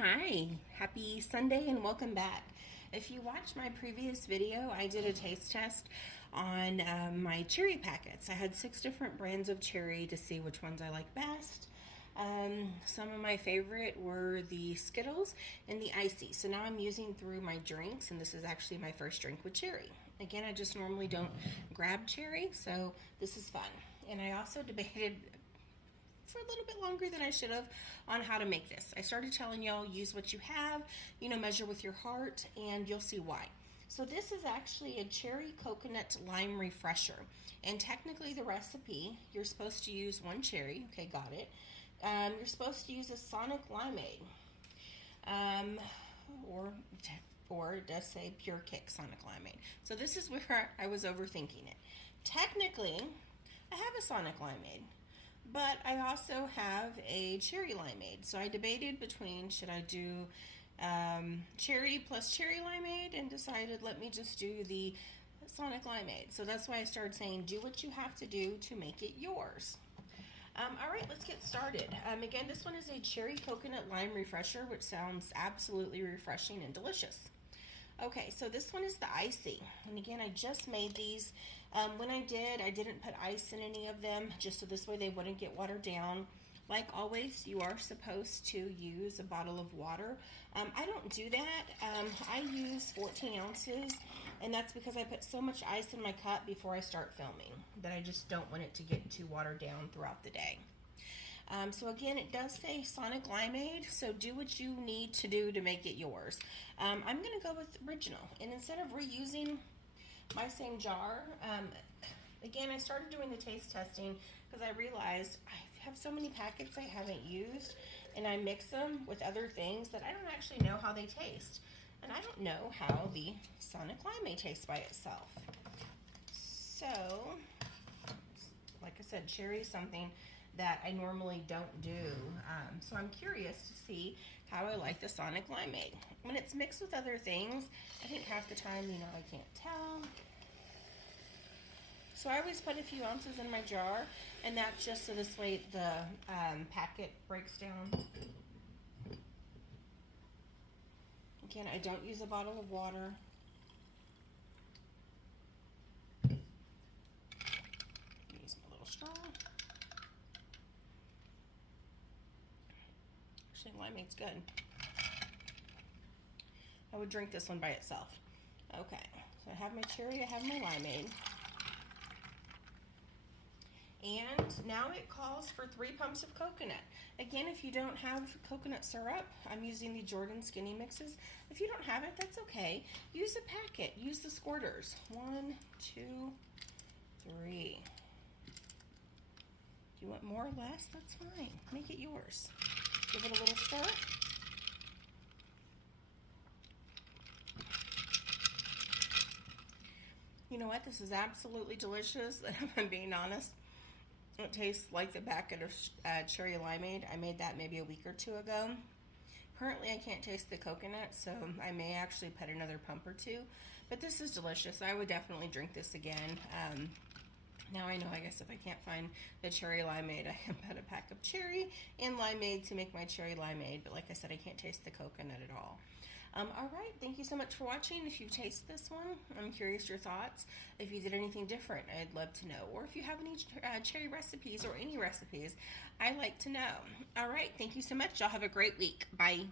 Hi, happy Sunday and welcome back. If you watched my previous video, I did a taste test on my cherry packets. I had 6 different brands of cherry to see which ones I like best. Some of my favorite were the Skittles and the Icy. So now I'm using through my drinks, and this is actually my first drink with cherry. Again, I just normally don't grab cherry, so this is fun. And I also debated for a little bit longer than I should have on how to make this. I started telling y'all use what you have, measure with your heart, and you'll see why. So this is actually a cherry coconut lime refresher, and technically the recipe, you're supposed to use 1 cherry. Okay, got it. You're supposed to use a Sonic Limeade, or it does say Pure Kick Sonic Limeade. So this is where I was overthinking it. Technically, I have a Sonic Limeade, but I also have a cherry limeade. So I debated between should I do cherry plus cherry limeade, and decided let me just do the Sonic Limeade. So that's why I started saying do what you have to do to make it yours. All right, let's get started. Again, this one is a cherry coconut lime refresher, which sounds absolutely refreshing and delicious. Okay, so this one is the Icy, and again, I just made these. When I didn't put ice in any of them, just so this way they wouldn't get watered down. Like always, you are supposed to use a bottle of water. I don't do that. I use 14 ounces, and that's because I put so much ice in my cup before I start filming that I just don't want it to get too watered down throughout the day. So again, it does say Sonic Limeade, so do what you need to do to make it yours. I'm going to go with original, and instead of reusing my same jar, again, I started doing the taste testing because I realized I have so many packets I haven't used, and I mix them with other things that I don't actually know how they taste. And I don't know how the Sonic Limeade tastes by itself. So, like I said, cherry is something that I normally don't do. So I'm curious to see how I like the Sonic Limeade. When it's mixed with other things, I think half the time, I can't tell. So I always put a few ounces in my jar, and that's just so this way the packet breaks down. Again, I don't use a bottle of water. Use my little straw. Actually, limeade's good. I would drink this one by itself. Okay, so I have my cherry, I have my limeade. And now it calls for 3 pumps of coconut. Again, if you don't have coconut syrup, I'm using the Jordan Skinny Mixes. If you don't have it, that's okay. Use a packet. Use the squirters. 1, 2, 3. Do you want more or less? That's fine. Make it yours. Give it a little stir. You know what? This is absolutely delicious, if I'm being honest. It tastes like the packet of cherry limeade. I made that maybe a week or 2 ago. Currently, I can't taste the coconut, so I may actually put another pump or 2. But this is delicious. I would definitely drink this again. Now I know, I guess if I can't find the cherry limeade, I can put a pack of cherry and limeade to make my cherry limeade. But like I said, I can't taste the coconut at all. All right, thank you so much for watching. If you taste this one, I'm curious your thoughts. If you did anything different, I'd love to know. Or if you have any cherry recipes or any recipes, I'd like to know. All right, thank you so much. Y'all have a great week. Bye.